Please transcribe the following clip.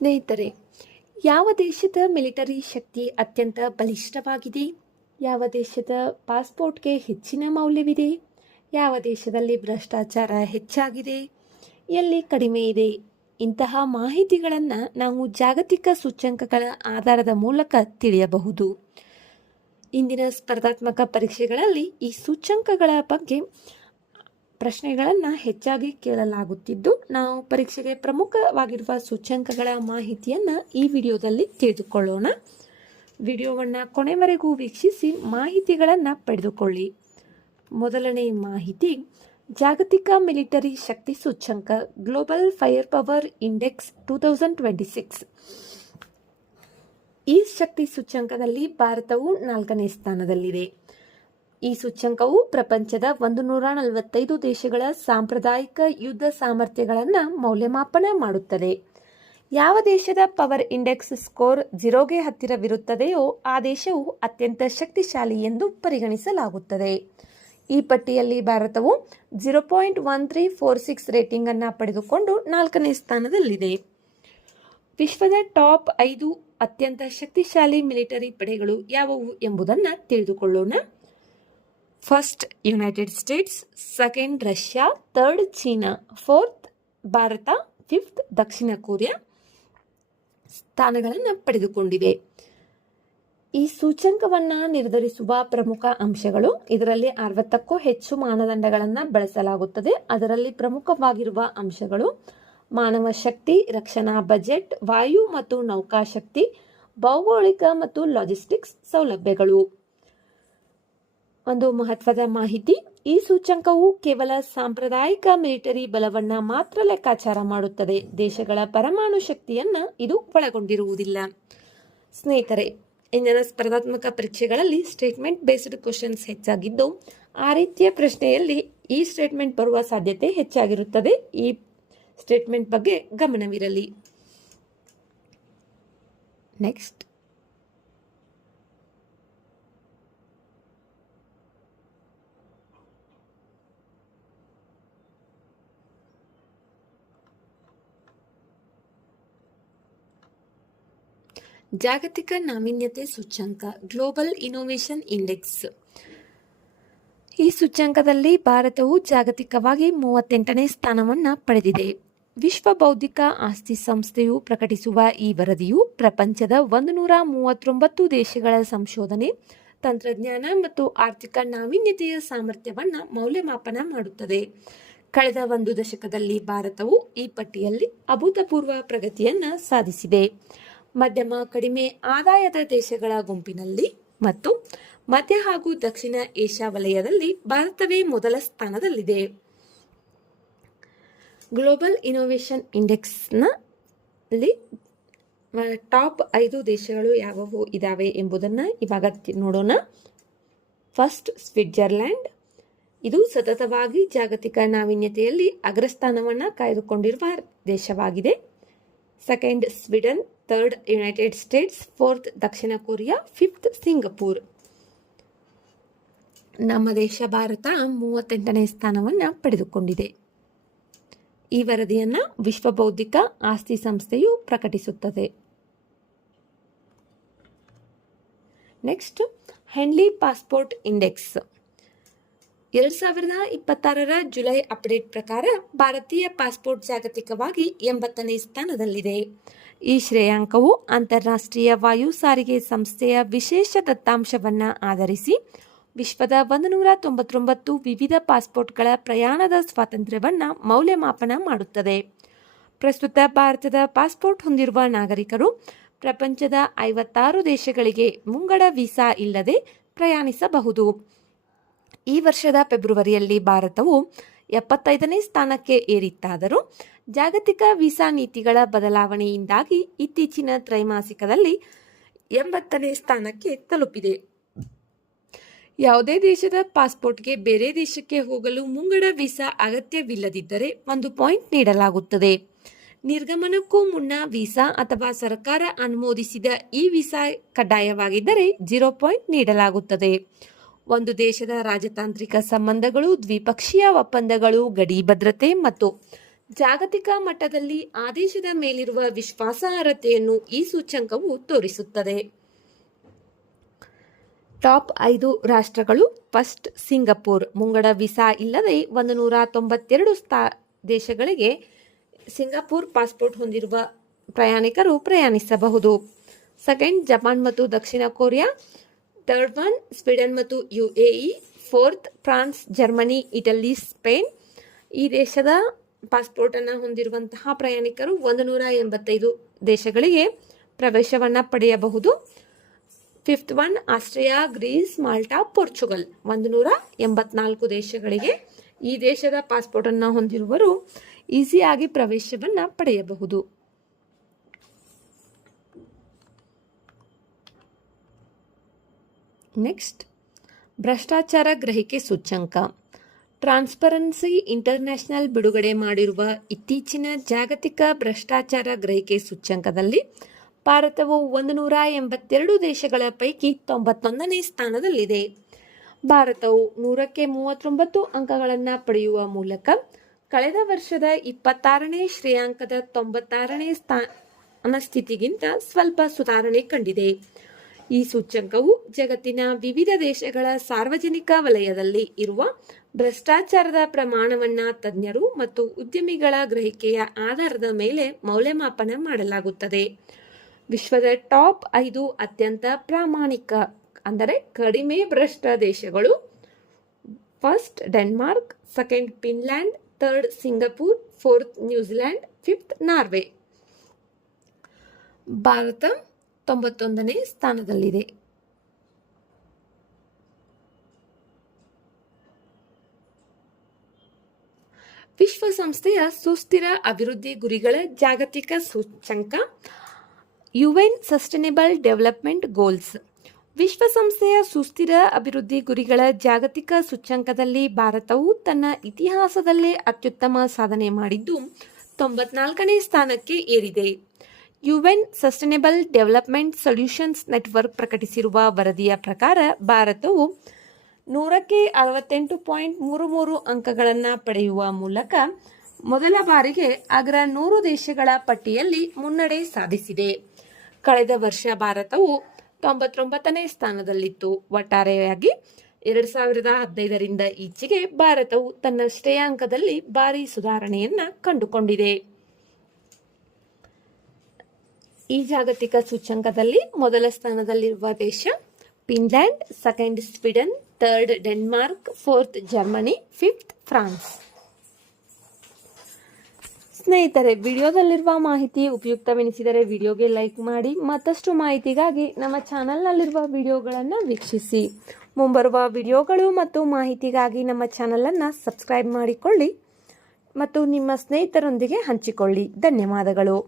ಸ್ನೇಹಿತರೆ, ಯಾವ ದೇಶದ ಮಿಲಿಟರಿ ಶಕ್ತಿ ಅತ್ಯಂತ ಬಲಿಷ್ಠವಾಗಿದೆ? ಯಾವ ದೇಶದ ಪಾಸ್ಪೋರ್ಟ್ಗೆ ಹೆಚ್ಚಿನ ಮೌಲ್ಯವಿದೆ? ಯಾವ ದೇಶದಲ್ಲಿ ಭ್ರಷ್ಟಾಚಾರ ಹೆಚ್ಚಾಗಿದೆ? ಎಲ್ಲಿ ಕಡಿಮೆ ಇದೆ? ಇಂತಹ ಮಾಹಿತಿಗಳನ್ನು ನಾವು ಜಾಗತಿಕ ಸೂಚ್ಯಂಕಗಳ ಆಧಾರದ ಮೂಲಕ ತಿಳಿಯಬಹುದು. ಇಂದಿನ ಸ್ಪರ್ಧಾತ್ಮಕ ಪರೀಕ್ಷೆಗಳಲ್ಲಿ ಈ ಸೂಚ್ಯಂಕಗಳ ಬಗ್ಗೆ ಪ್ರಶ್ನೆಗಳನ್ನು ಹೆಚ್ಚಾಗಿ ಕೇಳಲಾಗುತ್ತಿದ್ದು, ನಾವು ಪರೀಕ್ಷೆಗೆ ಪ್ರಮುಖವಾಗಿರುವ ಸೂಚ್ಯಂಕಗಳ ಮಾಹಿತಿಯನ್ನು ಈ ವಿಡಿಯೋದಲ್ಲಿ ತಿಳಿದುಕೊಳ್ಳೋಣ. ವಿಡಿಯೋವನ್ನು ಕೊನೆವರೆಗೂ ವೀಕ್ಷಿಸಿ ಮಾಹಿತಿಗಳನ್ನು ಪಡೆದುಕೊಳ್ಳಿ. ಮೊದಲನೇ ಮಾಹಿತಿ, ಜಾಗತಿಕ ಮಿಲಿಟರಿ ಶಕ್ತಿ ಸೂಚ್ಯಂಕ ಗ್ಲೋಬಲ್ ಫೈರ್ ಪವರ್ ಇಂಡೆಕ್ಸ್ 2026. ಈ ಶಕ್ತಿ ಸೂಚ್ಯಂಕದಲ್ಲಿ ಭಾರತವು 4ನೇ ಸ್ಥಾನದಲ್ಲಿದೆ. ಈ ಸೂಚ್ಯಂಕವು ಪ್ರಪಂಚದ 145 ದೇಶಗಳ ಸಾಂಪ್ರದಾಯಿಕ ಯುದ್ಧ ಸಾಮರ್ಥ್ಯಗಳನ್ನು ಮೌಲ್ಯಮಾಪನ ಮಾಡುತ್ತದೆ. ಯಾವ ದೇಶದ ಪವರ್ ಇಂಡೆಕ್ಸ್ ಸ್ಕೋರ್ 0ಗೆ ಹತ್ತಿರವಿರುತ್ತದೆಯೋ ಆ ದೇಶವು ಅತ್ಯಂತ ಶಕ್ತಿಶಾಲಿ ಎಂದು ಪರಿಗಣಿಸಲಾಗುತ್ತದೆ. ಈ ಪಟ್ಟಿಯಲ್ಲಿ ಭಾರತವು 0.1346 ರೇಟಿಂಗ್ ಅನ್ನು ಪಡೆದುಕೊಂಡು 4ನೇ ಸ್ಥಾನದಲ್ಲಿದೆ. ವಿಶ್ವದ ಟಾಪ್ 5 ಅತ್ಯಂತ ಶಕ್ತಿಶಾಲಿ ಮಿಲಿಟರಿ ಪಡೆಗಳು ಯಾವುವು ಎಂಬುದನ್ನು ತಿಳಿದುಕೊಳ್ಳೋಣ. First United States, second Russia, third China, fourth Bharat, fifth ದಕ್ಷಿಣ ಕೊರಿಯಾ ಸ್ಥಾನಗಳನ್ನು ಪಡೆದುಕೊಂಡಿವೆ. ಈ ಸೂಚ್ಯಂಕವನ್ನು ನಿರ್ಧರಿಸುವ ಪ್ರಮುಖ ಅಂಶಗಳು, ಇದರಲ್ಲಿ 60ಕ್ಕೂ ಹೆಚ್ಚು ಮಾನದಂಡಗಳನ್ನು ಬಳಸಲಾಗುತ್ತದೆ. ಅದರಲ್ಲಿ ಪ್ರಮುಖವಾಗಿರುವ ಅಂಶಗಳು ಮಾನವ ಶಕ್ತಿ, ರಕ್ಷಣಾ ಬಜೆಟ್, ವಾಯು ಮತ್ತು ನೌಕಾಶಕ್ತಿ, ಭೌಗೋಳಿಕ ಮತ್ತು ಲಾಜಿಸ್ಟಿಕ್ಸ್ ಸೌಲಭ್ಯಗಳು. ಒಂದು ಮಹತ್ವದ ಮಾಹಿತಿ, ಈ ಸೂಚ್ಯಂಕವು ಕೇವಲ ಸಾಂಪ್ರದಾಯಿಕ ಮಿಲಿಟರಿ ಬಲವನ್ನು ಮಾತ್ರ ಲೆಕ್ಕಾಚಾರ ಮಾಡುತ್ತದೆ. ದೇಶಗಳ ಪರಮಾಣು ಶಕ್ತಿಯನ್ನು ಇದು ಒಳಗೊಂಡಿರುವುದಿಲ್ಲ. ಸ್ನೇಹಿತರೆ, ಇಂದಿನ ಸ್ಪರ್ಧಾತ್ಮಕ ಪರೀಕ್ಷೆಗಳಲ್ಲಿ ಸ್ಟೇಟ್ಮೆಂಟ್ ಬೇಸ್ಡ್ ಕ್ವಶನ್ಸ್ ಹೆಚ್ಚಾಗಿದ್ದು, ಆ ರೀತಿಯ ಪ್ರಶ್ನೆಯಲ್ಲಿ ಈ ಸ್ಟೇಟ್ಮೆಂಟ್ ಬರುವ ಸಾಧ್ಯತೆ ಹೆಚ್ಚಾಗಿರುತ್ತದೆ. ಈ ಸ್ಟೇಟ್ಮೆಂಟ್ ಬಗ್ಗೆ ಗಮನವಿರಲಿ. ನೆಕ್ಸ್ಟ್, ಜಾಗತಿಕ ನಾವೀನ್ಯತೆ ಸೂಚ್ಯಂಕ ಗ್ಲೋಬಲ್ ಇನೋವೇಷನ್ ಇಂಡೆಕ್ಸ್. ಈ ಸೂಚ್ಯಂಕದಲ್ಲಿ ಭಾರತವು ಜಾಗತಿಕವಾಗಿ 38ನೇ ಸ್ಥಾನವನ್ನು ಪಡೆದಿದೆ. ವಿಶ್ವ ಬೌದ್ಧಿಕ ಆಸ್ತಿ ಸಂಸ್ಥೆಯು ಪ್ರಕಟಿಸುವ ಈ ವರದಿಯು ಪ್ರಪಂಚದ 139 ದೇಶಗಳ ಸಂಶೋಧನೆ, ತಂತ್ರಜ್ಞಾನ ಮತ್ತು ಆರ್ಥಿಕ ನಾವೀನ್ಯತೆಯ ಸಾಮರ್ಥ್ಯವನ್ನು ಮೌಲ್ಯಮಾಪನ ಮಾಡುತ್ತದೆ. ಕಳೆದ 1 ದಶಕದಲ್ಲಿ ಭಾರತವು ಈ ಪಟ್ಟಿಯಲ್ಲಿ ಅಭೂತಪೂರ್ವ ಪ್ರಗತಿಯನ್ನು ಸಾಧಿಸಿದೆ. ಮಧ್ಯಮ ಕಡಿಮೆ ಆದಾಯದ ದೇಶಗಳ ಗುಂಪಿನಲ್ಲಿ ಮತ್ತು ಮಧ್ಯ ಹಾಗೂ ದಕ್ಷಿಣ ಏಷ್ಯಾ ವಲಯದಲ್ಲಿ ಭಾರತವೇ ಮೊದಲ ಸ್ಥಾನದಲ್ಲಿದೆ. ಗ್ಲೋಬಲ್ ಇನೋವೇಷನ್ ಇಂಡೆಕ್ಸ್ನಲ್ಲಿ ಟಾಪ್ 5 ದೇಶಗಳು ಯಾವುವು ಇದ್ದಾವೆ ಎಂಬುದನ್ನು ಇವಾಗ ನೋಡೋಣ. First, Switzerland. ಇದು ಸತತವಾಗಿ ಜಾಗತಿಕ ನಾವೀನ್ಯತೆಯಲ್ಲಿ ಅಗ್ರಸ್ಥಾನವನ್ನು ಕಾಯ್ದುಕೊಂಡಿರುವ ದೇಶವಾಗಿದೆ. Second, Sweden. Third, United States. Fourth, ದಕ್ಷಿಣ ಕೊರಿಯಾ. Fifth, Singapore. ನಮ್ಮ ದೇಶ ಭಾರತ 38ನೇ ಸ್ಥಾನವನ್ನು ಪಡೆದುಕೊಂಡಿದೆ. ಈ ವರದಿಯನ್ನು ವಿಶ್ವ ಬೌದ್ಧಿಕ ಆಸ್ತಿ ಸಂಸ್ಥೆಯು ಪ್ರಕಟಿಸುತ್ತದೆ. Next, Henley passport index. 2026 July update ಪ್ರಕಾರ ಭಾರತೀಯ ಪಾಸ್ಪೋರ್ಟ್ ಜಾಗತಿಕವಾಗಿ 80ನೇ ಸ್ಥಾನದಲ್ಲಿದೆ. ಈ ಶ್ರೇಯಾಂಕವು ಅಂತಾರಾಷ್ಟ್ರೀಯ ವಾಯು ಸಾರಿಗೆ ಸಂಸ್ಥೆಯ ವಿಶೇಷ ದತ್ತಾಂಶವನ್ನು ಆಧರಿಸಿ ವಿಶ್ವದ 199 ವಿವಿಧ ಪಾಸ್ಪೋರ್ಟ್ಗಳ ಪ್ರಯಾಣದ ಸ್ವಾತಂತ್ರ್ಯವನ್ನು ಮೌಲ್ಯಮಾಪನ ಮಾಡುತ್ತದೆ. ಪ್ರಸ್ತುತ ಭಾರತದ ಪಾಸ್ಪೋರ್ಟ್ ಹೊಂದಿರುವ ನಾಗರಿಕರು ಪ್ರಪಂಚದ 56 ದೇಶಗಳಿಗೆ ಮುಂಗಡ ವೀಸಾ ಇಲ್ಲದೆ ಪ್ರಯಾಣಿಸಬಹುದು. ಈ ವರ್ಷದ ಫೆಬ್ರವರಿಯಲ್ಲಿ ಭಾರತವು 75ನೇ ಸ್ಥಾನಕ್ಕೆ ಏರಿತ್ತಾದರೂ ಜಾಗತಿಕ ವೀಸಾ ನೀತಿಗಳ ಬದಲಾವಣೆಯಿಂದಾಗಿ ಇತ್ತೀಚಿನ ತ್ರೈಮಾಸಿಕದಲ್ಲಿ 80ನೇ ಸ್ಥಾನಕ್ಕೆ ತಲುಪಿದೆ. ಯಾವುದೇ ದೇಶದ ಪಾಸ್ಪೋರ್ಟ್ಗೆ ಬೇರೆ ದೇಶಕ್ಕೆ ಹೋಗಲು ಮುಂಗಡ ವೀಸಾ ಅಗತ್ಯವಿಲ್ಲದಿದ್ದರೆ 1 ಪಾಯಿಂಟ್ ನೀಡಲಾಗುತ್ತದೆ. ನಿರ್ಗಮನಕ್ಕೂ ಮುನ್ನ ವೀಸಾ ಅಥವಾ ಸರ್ಕಾರ ಅನುಮೋದಿಸಿದ ಈ ವೀಸಾ ಕಡ್ಡಾಯವಾಗಿದ್ದರೆ 0 ಪಾಯಿಂಟ್ ನೀಡಲಾಗುತ್ತದೆ. ಒಂದು ದೇಶದ ರಾಜತಾಂತ್ರಿಕ ಸಂಬಂಧಗಳು, ದ್ವಿಪಕ್ಷೀಯ ಒಪ್ಪಂದಗಳು, ಗಡಿ ಭದ್ರತೆ ಮತ್ತು ಜಾಗತಿಕ ಮಟ್ಟದಲ್ಲಿ ಆ ದೇಶದ ಮೇಲಿರುವ ವಿಶ್ವಾಸಾರ್ಹತೆಯನ್ನು ಈ ಸೂಚ್ಯಂಕವು ತೋರಿಸುತ್ತದೆ. ಟಾಪ್ 5 ರಾಷ್ಟ್ರಗಳು. First Singapore. ಮುಂಗಡ ವೀಸಾ ಇಲ್ಲದೆ 192 ದೇಶಗಳಿಗೆ ಸಿಂಗಪೂರ್ ಪಾಸ್ಪೋರ್ಟ್ ಹೊಂದಿರುವ ಪ್ರಯಾಣಿಕರು ಪ್ರಯಾಣಿಸಬಹುದು. ಸೆಕೆಂಡ್ ಜಪಾನ್ ಮತ್ತು ದಕ್ಷಿಣ ಕೊರಿಯಾ. ಥರ್ಡ್ ಒನ್ ಸ್ವೀಡನ್ ಮತ್ತು UAE. Fourth France, Germany, Italy, Spain. ಈ ದೇಶದ ಪಾಸ್ಪೋರ್ಟನ್ನು ಹೊಂದಿರುವಂತಹ ಪ್ರಯಾಣಿಕರು 185 ದೇಶಗಳಿಗೆ ಪ್ರವೇಶವನ್ನು ಪಡೆಯಬಹುದು. Fifth one Austria, Greece, Malta, Portugal. 184 ದೇಶಗಳಿಗೆ ಈ ದೇಶದ ಪಾಸ್ಪೋರ್ಟನ್ನು ಹೊಂದಿರುವವರು ಈಸಿಯಾಗಿ ಪ್ರವೇಶವನ್ನು ಪಡೆಯಬಹುದು. ನೆಕ್ಸ್ಟ್, ಭ್ರಷ್ಟಾಚಾರ ಗ್ರಹಿಕೆ ಸೂಚ್ಯಂಕ. ಟ್ರಾನ್ಸ್ಪರೆನ್ಸಿ ಇಂಟರ್ನ್ಯಾಷನಲ್ ಬಿಡುಗಡೆ ಮಾಡಿರುವ ಇತ್ತೀಚಿನ ಜಾಗತಿಕ ಭ್ರಷ್ಟಾಚಾರ ಗ್ರಹಿಕೆ ಸೂಚ್ಯಂಕದಲ್ಲಿ ಭಾರತವು 182 ದೇಶಗಳ ಪೈಕಿ 91ನೇ ಸ್ಥಾನದಲ್ಲಿದೆ. ಭಾರತವು 100ಕ್ಕೆ 39 ಅಂಕಗಳನ್ನು ಪಡೆಯುವ ಮೂಲಕ ಕಳೆದ ವರ್ಷದ 26ನೇ ಶ್ರೇಯಾಂಕದ 96ನೇ ಸ್ಥಾನ ಸ್ಥಿತಿಗಿಂತ ಸ್ವಲ್ಪ ಸುಧಾರಣೆ ಕಂಡಿದೆ. ಈ ಸೂಚ್ಯಂಕವು ಜಗತ್ತಿನ ವಿವಿಧ ದೇಶಗಳ ಸಾರ್ವಜನಿಕ ವಲಯದಲ್ಲಿ ಇರುವ ಭ್ರಷ್ಟಾಚಾರದ ಪ್ರಮಾಣವನ್ನು ತಜ್ಞರು ಮತ್ತು ಉದ್ಯಮಿಗಳ ಗ್ರಹಿಕೆಯ ಆಧಾರದ ಮೇಲೆ ಮೌಲ್ಯಮಾಪನ ಮಾಡಲಾಗುತ್ತದೆ. ವಿಶ್ವದ ಟಾಪ್ 5 ಅತ್ಯಂತ ಪ್ರಾಮಾಣಿಕ ಅಂದರೆ ಕಡಿಮೆ ಭ್ರಷ್ಟ ದೇಶಗಳು. First Denmark, second Finland, third Singapore, fourth New Zealand, fifth Norway. ಭಾರತ 91ನೇ ಸ್ಥಾನದಲ್ಲಿದೆ. ವಿಶ್ವಸಂಸ್ಥೆಯ ಸುಸ್ಥಿರ ಅಭಿವೃದ್ಧಿ ಗುರಿಗಳ ಜಾಗತಿಕ ಸೂಚ್ಯಂಕ. UN sustainable development goals. ವಿಶ್ವಸಂಸ್ಥೆಯ ಸುಸ್ಥಿರ ಅಭಿವೃದ್ಧಿ ಗುರಿಗಳ ಜಾಗತಿಕ ಸೂಚ್ಯಂಕದಲ್ಲಿ ಭಾರತವು ತನ್ನ ಇತಿಹಾಸದಲ್ಲೇ ಅತ್ಯುತ್ತಮ ಸಾಧನೆ ಮಾಡಿದ್ದು 94ನೇ ಸ್ಥಾನಕ್ಕೆ ಏರಿದೆ. UN sustainable development solutions network ಪ್ರಕಟಿಸಿರುವ ವರದಿಯ ಪ್ರಕಾರ ಭಾರತವು 100ಕ್ಕೆ 68.33 ಅಂಕಗಳನ್ನು ಪಡೆಯುವ ಮೂಲಕ ಮೊದಲ ಬಾರಿಗೆ ಅಗ್ರ 100 ದೇಶಗಳ ಪಟ್ಟಿಯಲ್ಲಿ ಮುನ್ನಡೆ ಸಾಧಿಸಿದೆ. ಕಳೆದ ವರ್ಷ ಭಾರತವು 99ನೇ ಸ್ಥಾನದಲ್ಲಿತ್ತು. ಒಟ್ಟಾರೆಯಾಗಿ 2015ರಿಂದ ಈಚೆಗೆ ಭಾರತವು ತನ್ನ ಶ್ರೇಯಾಂಕದಲ್ಲಿ ಭಾರಿ ಸುಧಾರಣೆಯನ್ನು ಕಂಡುಕೊಂಡಿದೆ. ಈ ಜಾಗತಿಕ ಸೂಚ್ಯಂಕದಲ್ಲಿ ಮೊದಲ ಸ್ಥಾನದಲ್ಲಿರುವ ದೇಶ Finland, second Sweden, third Denmark, fourth Germany, fifth France. ಸ್ನೇಹಿತರೆ, ವಿಡಿಯೋದಲ್ಲಿರುವ ಮಾಹಿತಿ ಉಪಯುಕ್ತವೆನಿಸಿದರೆ ವಿಡಿಯೋಗೆ ಲೈಕ್ ಮಾಡಿ. ಮತ್ತಷ್ಟು ಮಾಹಿತಿಗಾಗಿ ನಮ್ಮ ಚಾನಲ್ನಲ್ಲಿರುವ ವಿಡಿಯೋಗಳನ್ನು ವೀಕ್ಷಿಸಿ. ಮುಂಬರುವ ವಿಡಿಯೋಗಳು ಮತ್ತು ಮಾಹಿತಿಗಾಗಿ ನಮ್ಮ ಚಾನಲನ್ನು ಸಬ್ಸ್ಕ್ರೈಬ್ ಮಾಡಿಕೊಳ್ಳಿ ಮತ್ತು ನಿಮ್ಮ ಸ್ನೇಹಿತರೊಂದಿಗೆ ಹಂಚಿಕೊಳ್ಳಿ. ಧನ್ಯವಾದಗಳು.